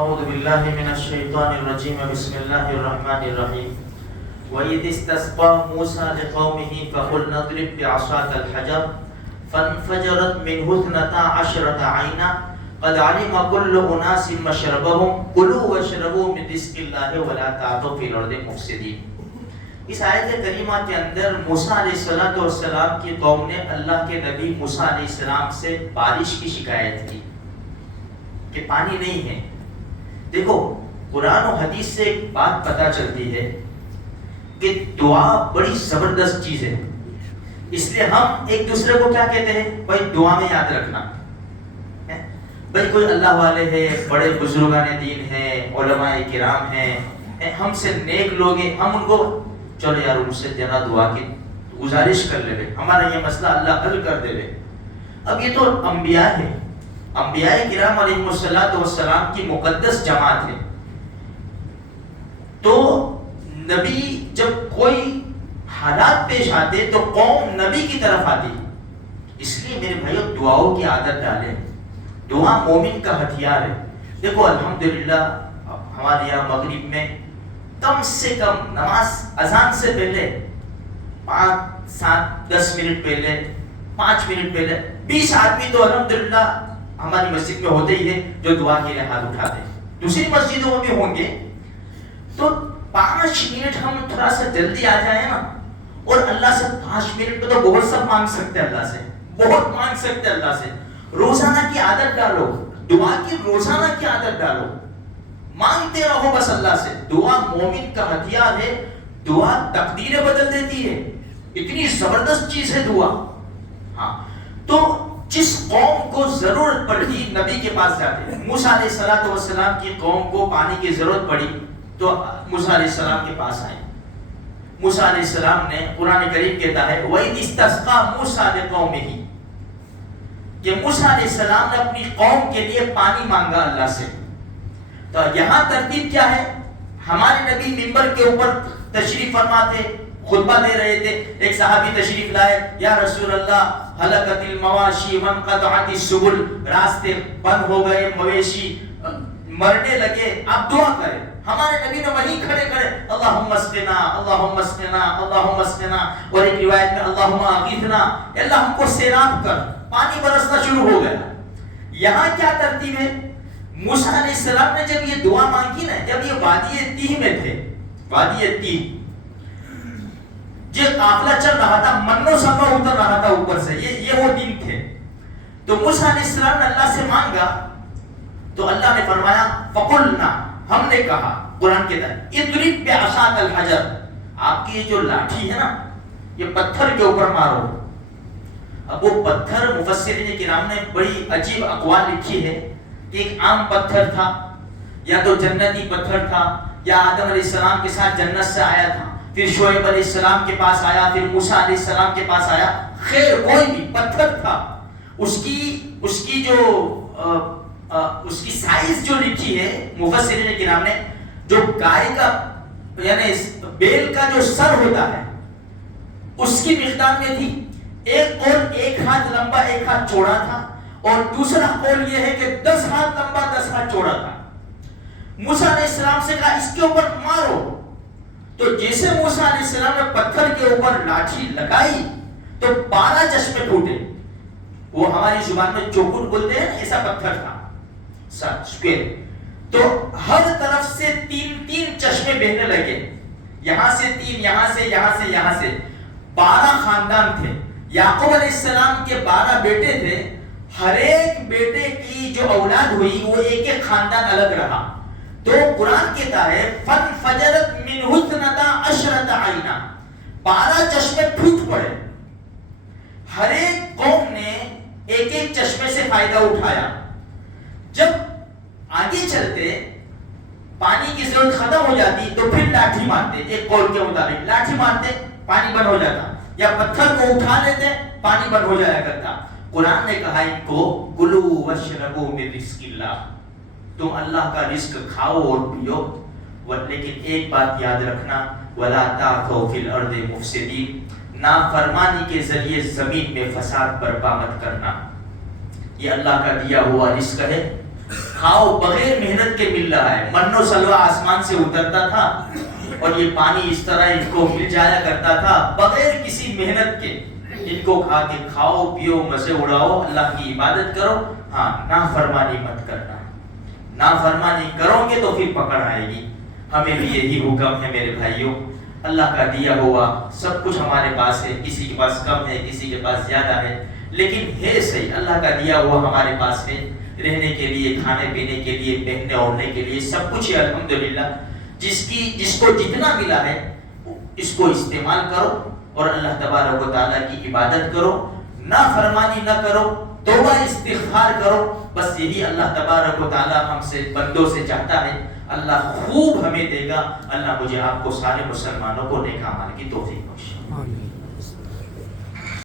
اعوذ باللہ من الشیطان الرجیم بسم اللہ الرحمن الرحیم وَإِذِ اسْتَسْقَىٰ مُوسَىٰ لِقَوْمِهِ فَقُلْنَا اضْرِب بِّعَصَاكَ الْحَجَرَ فَانْفَجَرَتْ مِنْهُ اثْنَتَا عَشْرَةَ عَيْنًا قَدْ عَلِمَ كُلُّ أُنَاسٍ مَّشْرَبَهُمْ كُلُوا وَاشْرَبُوا مِن رِّزْقِ اللَّهِ وَلَا تَعْثَوْا فِي الْأَرْضِ مُفْسِدِينَ۔ اس آیت کریمہ کے اندر موسیٰ علیہ السلام کی قوم نے اللہ کے نبی موسیٰ علیہ السلام سے بارش کی شکایت کی کہ پانی نہیں ہے۔ دیکھو قرآن و حدیث سے ایک بات پتہ چلتی ہے کہ دعا بڑی زبردست چیز ہے، اس لیے ہم ایک دوسرے کو کیا کہتے ہیں؟ بھائی دعا میں یاد رکھنا، بھائی کوئی اللہ والے ہیں، بڑے بزرگان دین ہیں، علماء کرام ہیں، ہم سے نیک لوگ ہیں، ہم ان کو چلو یار ان سے ذرا دعا کی گزارش کر لے، ہمارا یہ مسئلہ اللہ حل کر دے۔ اب یہ تو انبیاء ہے، انبیاء کرام علیہ السلام کی مقدس جماعت ہے، تو نبی جب کوئی حالات پیش آتے تو قوم نبی کی طرف آتی، اس لیے میرے بھائیو دعاؤں کی عادت ڈالیں، دعا مومن کا ہتھیار ہے۔ دیکھو الحمدللہ ہمارے یہاں مغرب میں کم سے کم نماز اذان سے پہلے 5 7 10 منٹ پہلے 5 منٹ پہلے 20 آدمی تو الحمدللہ ہماری مسجد میں ہوتے ہی ہیں جو دعا کے لیے ہاتھ اٹھاتے ہیں، دوسری مسجدوں میں بھی ہوں گے۔ تو 5 منٹ ہم تھوڑا سا جلدی آ جائیں نا، اور اللہ سے 5 منٹ میں تو بہت سب مانگ سکتے ہیں، اللہ سے بہت مانگ سکتے ہیں، اللہ سے روزانہ کی عادت ڈالو، دعا کی روزانہ کی عادت ڈالو، مانگتے رہو بس اللہ سے۔ دعا مومن کا ہتھیار ہے، دعا تقدیریں بدل دیتی ہے، اتنی زبردست چیز ہے دعا۔ ہاں تو جس قوم کو ضرورت پڑی نبی کے پاس جاتے، موسیٰ علیہ السلام کی قوم کو پانی کی ضرورت پڑی تو موسیٰ علیہ السلام کے پاس آئے۔ موسیٰ علیہ السلام نے، قرآن کریم کہتا ہے وَإِذِ اسْتَسْقَىٰ مُوسَىٰ لِقَوْمِهِ، کہ موسیٰ علیہ السلام نے اپنی قوم کے لیے پانی مانگا اللہ سے۔ تو یہاں ترتیب کیا ہے؟ ہمارے نبی منبر کے اوپر تشریف فرما تھے، خطبہ دے رہے تھے، ایک صحابی تشریف لائے، یا رسول اللہ ہلکت المواشی وانقطعت السبل، راستے بند ہو گئے، مویشی مرنے لگے، آپ دعا کریں۔ ہمارے نبی نے وہیں کھڑے کھڑے اللہم اسقنا اللہم اسقنا اللہم اسقنا، اور ایک روایت میں اللہم اغیثنا، اللہ ہم کو سیراب کر، پانی برسنا شروع ہو گیا۔ یہاں کیا ترتیب ہے؟ موسیٰ علیہ السلام نے جب یہ دعا مانگی نا، جب یہ وادی تیہ میں تھے، وادی تیہ جو قافلہ چل رہا تھا، من و سلوہ اتر رہا تھا اوپر سے، یہ وہ دن تھے، تو موسیٰ علیہ السلام نے اللہ سے مانگا تو اللہ نے فرمایا فَقُلْنَا، ہم نے کہا، قرآن کہتا ہے اضرب بعصاک الحجر، آپ کی یہ جو لاٹھی ہے نا یہ پتھر کے اوپر مارو۔ اب وہ پتھر مفسرین کرام نے بڑی عجیب اقوال لکھی ہے کہ ایک عام پتھر تھا، یا تو جنتی پتھر تھا، یا آدم علیہ السلام کے ساتھ جنت سے آیا تھا، پھر شعیب علیہ السلام کے پاس آیا، پھر موسیٰ علیہ السلام کے پاس آیا، خیر کوئی بھی پتھر تھا۔ اس کی سائز جو لکھی ہے مفسرین کرام نے، جو گائے کا یعنی بیل کا جو سر ہوتا ہے اس کی مقدار میں تھی، ایک قول 1 ہاتھ لمبا 1 ہاتھ چوڑا تھا، اور دوسرا قول یہ ہے کہ 10 ہاتھ لمبا 10 ہاتھ چوڑا تھا۔ موسیٰ علیہ السلام سے کہا اس کے اوپر مارو، تو جیسے موسیٰ علیہ السلام نے پتھر کے اوپر لاٹھی لگائی تو 12 چشمے ٹوٹے، وہ ہماری زبان میں چوکٹ بولتے ہیں، ایسا پتھر تھا سکوئر، تو ہر طرف سے 3 چشمے بہنے لگے، یہاں سے 3، یہاں سے، یہاں سے، یہاں سے۔ 12 خاندان تھے، یعقوب علیہ السلام کے 12 بیٹے تھے، ہر ایک بیٹے کی جو اولاد ہوئی وہ ایک ایک خاندان الگ رہا۔ تو قرآن کہتا ہے فَانْفَجَرَتْ مِنْهُ اثْنَتَا عَشْرَةَ عَيْنًا، 12 چشمے پھوٹ پڑے، ہر ایک قوم نے ایک ایک چشمے سے فائدہ اٹھایا۔ جب آگے چلتے پانی کی ضرورت ختم ہو جاتی تو پھر لاٹھی مارتے، ایک قول کے مطابق لاٹھی مارتے، پانی بند ہو جاتا، یا پتھر کو اٹھا لیتے، پانی بند ہو جایا کرتا۔ قرآن نے کہا ان کو کلوا واشربوا من رزق اللہ، تم اللہ کا رزق کھاؤ اور پیو، لیکن ایک بات یاد رکھنا ولا تعثوا فی الارض مفسدین، نافرمانی کے ذریعے زمین میں فساد برپا مت کرنا۔ یہ اللہ کا دیا ہوا رزق ہے، کھاؤ، بغیر محنت کے مل رہا ہے، من و سلوہ آسمان سے اترتا تھا اور یہ پانی اس طرح ان کو مل جایا کرتا تھا بغیر کسی محنت کے، ان کو کھا کے کھاؤ پیو مزے اڑاؤ، اللہ کی عبادت کرو، ہاں نافرمانی مت کرنا، نافرمانی کرو گے تو پھر پکڑ آئے گی۔ ہمیں بھی یہی حکم ہے میرے بھائیوں، اللہ کا دیا ہوا سب کچھ ہمارے پاس ہے، کسی کے پاس کم ہے، کسی کے پاس زیادہ ہے، لیکن ہے صحیح اللہ کا دیا ہوا ہمارے پاس ہے، رہنے کے لیے، کھانے پینے کے لیے، پہننے اوڑھنے کے لیے سب کچھ ہے الحمدللہ۔ جس کو جتنا ملا ہے اس کو استعمال کرو اور اللہ تبارک و تعالیٰ کی عبادت کرو، نافرمانی نہ کرو، توبہ استغفار کرو، بس یہی اللہ تبارک و تعالیٰ ہم سے بندوں سے چاہتا ہے۔ اللہ خوب ہمیں دے گا، اللہ مجھے آپ کو سارے مسلمانوں کو نیک اعمال کی توفیق بخشے۔